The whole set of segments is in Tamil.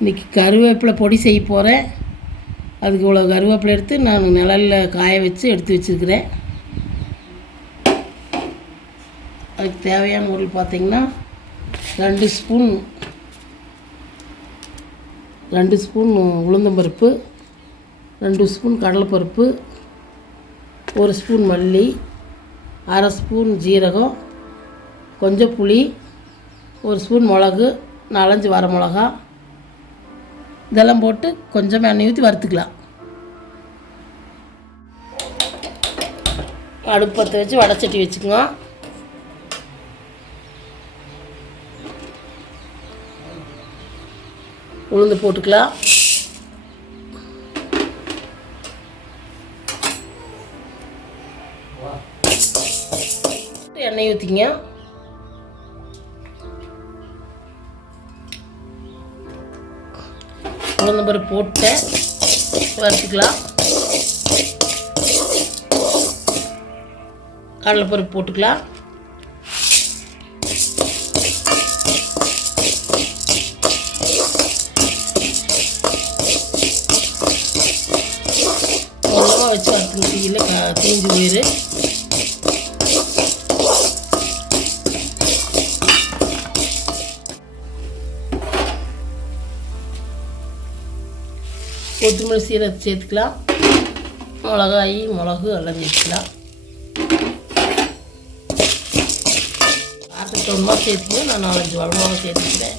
இன்றைக்கி கருவேப்பிலை பொடி செய்ய போகிறேன் அதுக்கு இவ்வளோ கருவேப்பிலை எடுத்து நான் நிழலில் காய வச்சு எடுத்து வச்சுருக்கிறேன். அதுக்கு தேவையான பொருள் பார்த்திங்கன்னா ரெண்டு ஸ்பூன் ரெண்டு ஸ்பூன் உளுந்தம்பருப்பு ரெண்டு ஸ்பூன் கடலைப்பருப்பு ஒரு ஸ்பூன் மல்லி அரை ஸ்பூன் ஜீரகம் கொஞ்சம் புளி ஒரு ஸ்பூன் மிளகு நாலஞ்சு வர மிளகா இதெல்லாம் போட்டு கொஞ்சம் எண்ணெய் ஊற்றி வறுத்துக்கலாம். அடுப்பு பற்ற வச்சு வடைச்சட்டி வச்சுக்குவோம் உளுந்து போட்டுக்கலாம். எண்ணெய் ஊற்றிங்க உளுந்த பருப்பு போட்டேன் வறுத்துக்கலாம். கடலைப்பருப்பு போட்டுக்கலாம். வச்சு வறுத்துங்க இல்லை தீஞ்சு போயிரு. கொத்தமல்லி சீரகத்தை சேர்த்துக்கலாம். மிளகாய் மிளகு எல்லாம் சேர்த்துக்கலாம். காரத்துக்கு தகுந்த சேர்த்துக்கணும். நான் நாலஞ்சு வளமாக சேர்த்துக்கிறேன்.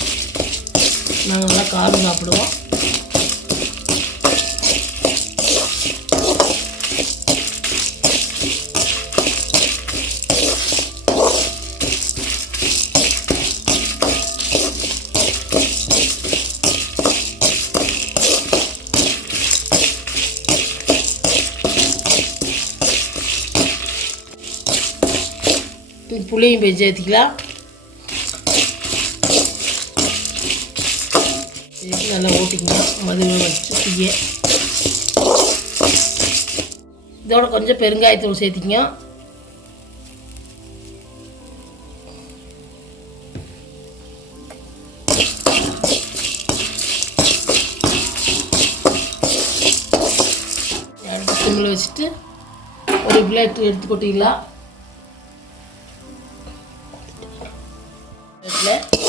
நாங்கள் நல்லா காரம் சாப்பிடுவோம். புளியும் போய் சேர்த்துக்கலாம் நல்லா ஓட்டிக்கலாம் மதுவை வச்சு தீய இதோட கொஞ்சம் பெருங்காயத்தூள் சேர்த்திங்க அடுப்பு சிம்மில் வச்சுட்டு ஒரு பிளேட் எடுத்து கொட்டிக்கலாம். பிளேட்டில்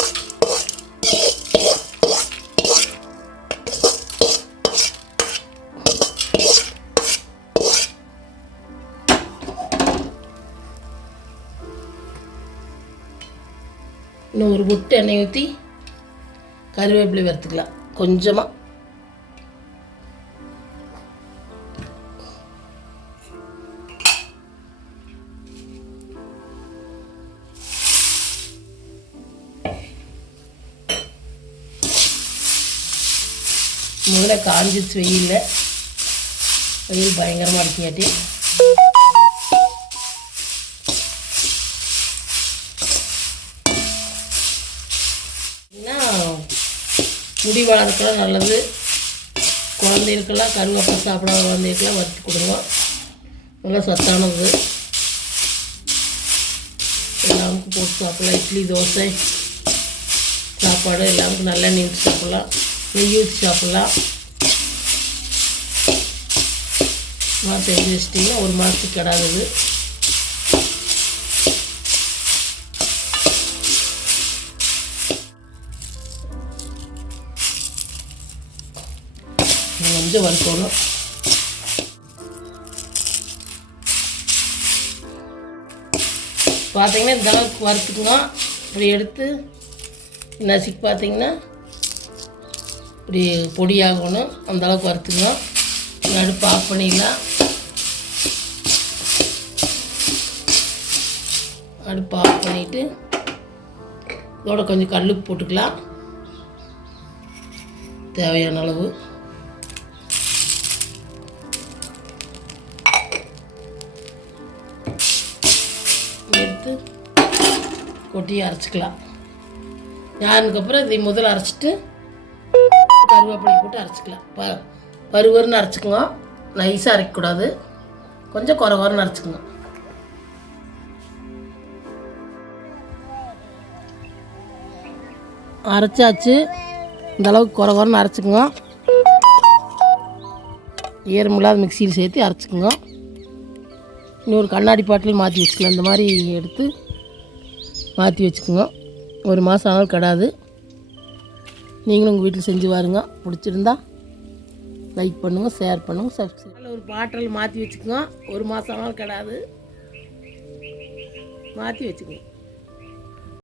இன்னும் ஒரு முட்டை எண்ணெய் ஊற்றி கருவேப்பிலை வறுத்துக்கலாம். கொஞ்சமாக முதல்ல காஞ்சிச்சு வெயிலில். வெயில் பயங்கரமாக இருக்கியாட்டி முடி வளர்க்கலாம் நல்லது. குழந்தைகளுக்கெல்லாம் கருவேப்பை சாப்பிடாத குழந்தைகளுக்கெல்லாம் வறுத்து கொடுவோம் நல்லா சத்தானது. எல்லாமுக்கும் போட்டு சாப்பிடலாம். இட்லி தோசை சாப்பாடு எல்லாமுக்கும் நல்லா நீட்டு சாப்பிட்லாம். நெய் ஊற்றி சாப்பிட்லாம் மாதிரி செஞ்சு வச்சிட்டிங்கன்னா ஒரு மாதத்துக்கு கிடாது கொஞ்சம் வறுக்கணும். பார்த்தீங்கன்னா இந்த அளவுக்கு வறுத்துக்குங்க இப்படி எடுத்து நசுக்கி பார்த்தீங்கன்னா இப்படி பொடியாகணும். அந்த அளவுக்கு வறுத்துக்கணும். அடுப்பு ஆஃப் பண்ணிடலாம். அடுப்பு ஆஃப் பண்ணிவிட்டு இதோட கொஞ்சம் கல் போட்டுக்கலாம். தேவையான அளவு. எடுத்து கொட்டி அரைச்சிக்கலாம். ஞானுக்கப்புறம் இதை முதல்ல அரைச்சிட்டு கருவேப்பிலை போட்டு அரைச்சிக்கலாம். ப பருவருன்னு அரைச்சிக்குவோம் நைஸாக அரைக்கக்கூடாது. கொஞ்சம் குறை குறைன்னு அரைச்சிக்கோங்க. அரைச்சாச்சு. இந்த அளவுக்கு குறை குறைன்னு அரைச்சிக்கோங்க. ஈரமில்லாத மிக்சியில் சேர்த்து அரைச்சிக்கோங்க. இன்னொரு கண்ணாடி பாட்டில் மாற்றி வச்சுக்கலாம். இந்த மாதிரி எடுத்து மாற்றி வச்சுக்கோங்க. ஒரு மாதம் ஆனால் கிடாது. நீங்களும் உங்கள் வீட்டில் செஞ்சு பாருங்க. பிடிச்சிருந்தா லைக் பண்ணுங்கள் ஷேர் பண்ணுங்கள் சப்ஸ்கிரைப் ஒரு பாட்டில் மாற்றி வச்சுக்கோங்க. ஒரு மாதம் ஆனாலும் மாற்றி வச்சுக்கோங்க.